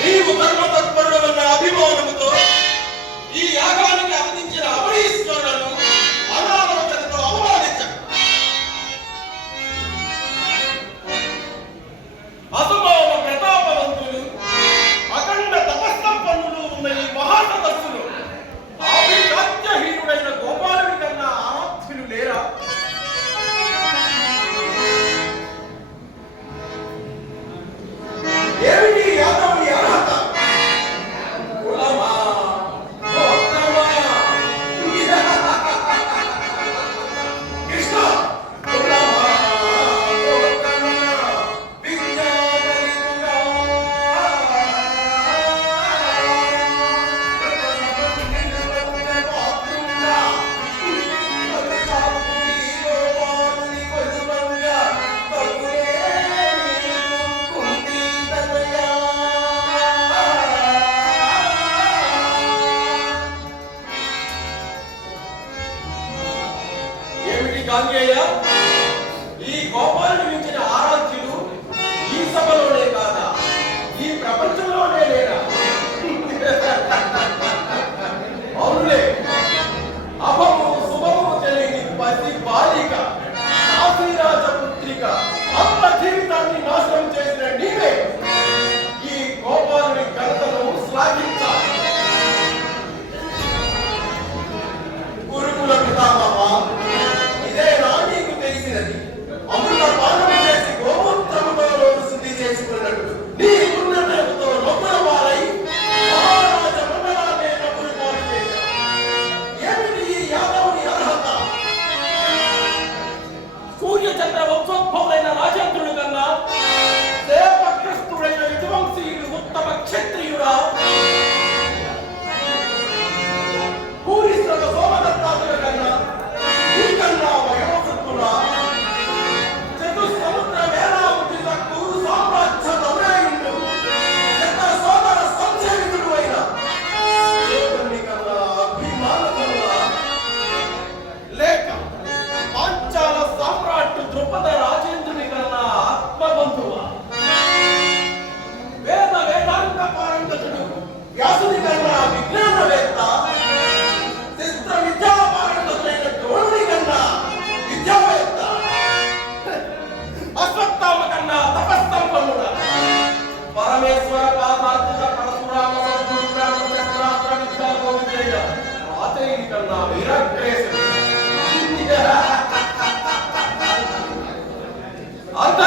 నీవు కర్మ తత్పరుడన్న అభిమానముతో ఈ యాగానికి అందించిన అభయీశ్వరులను అనాలోచనతో అవమానించ అసమాన ప్రతాపవంతులు అఖండ తపస్సంపన్నులు ఉన్న ఈ మహాసదస్సులు ఆభిజాత్యహీనుడైన గోపాలుడి కన్నా ఆరాధ్యులు లేరా? ఏమిటి యాదవుని అర్హత? కులమా? గోత్రమా? కృష్ణ కులమా? గోత్రమా? విజ్ఞాపరితుడా? పాత్రుడా? అభిషాపుడి గోపాలుని కొలువంగా తగులే గాంగేయ, ఈ గోపాలను మించిన ఆరాధ్యులు ఈ సభలోనే కాదా, ఈ ప్రపంచంలోనే లేరా? అవునులే, అభము శుభము తెలియని పసి బాలిక, కాశీరాజ పుత్రిక, ఆత్మ జీవితాన్ని నాశనం చేసిన నీవే ఈ గోపాలుని ఘనతను శ్లాఘించాలి. గురుకుల పితామహ, అమృత పానం చేసి గోమూత్రముతో రోజు శుద్ధి చేసుకున్నట్టు నీ ఉన్నతతో నొప్పుల పాలై మహారాజ మండలాన్ని నొప్పులు పాలు చేశావు. ఏమిటి ఈ యాదవుని అర్హత? సూర్యచంద్ర వంశోద్భవులైన రాజేంద్రుడి కన్నా దేవగ్రస్తుడైన యదువంశీయుడు ఉత్తమ క్షత్రియుడా? పూరిశ్రమ సోమదత్తాదుల కన్నా నీకన్నా వయోవృద్ధుడా? చతుస్సముద్ర వేలాముద్రి తక్కువ సామ్రాజ్య దౌరాయుడు ఎంత సోదర సంసేవితుడు అయిన దేవుని కన్నా అభిమానములా? లేక పాంచాల సామ్రాట్ ద్రుపద రాజేంద్రుని కన్నా ఆత్మబంధువా? వేద వేదాంత పారంగతుడు వ్యాసుని కన్నా విజ్ఞానవేత్త? చిత్ర విద్యా పారంగతుడైన ద్రోణుని కన్నా విద్యావేత్త? అశ్వత్థామ కన్నా తపస్సంపన్నుడా? పరమేశ్వర పాదార్థ పరశురామ సద్గురుగ్రామ చక్రాస్త్ర విద్యా గోవిందయ్య ఆతేయుని కన్నా వీరాగ్రేసుడు? అంత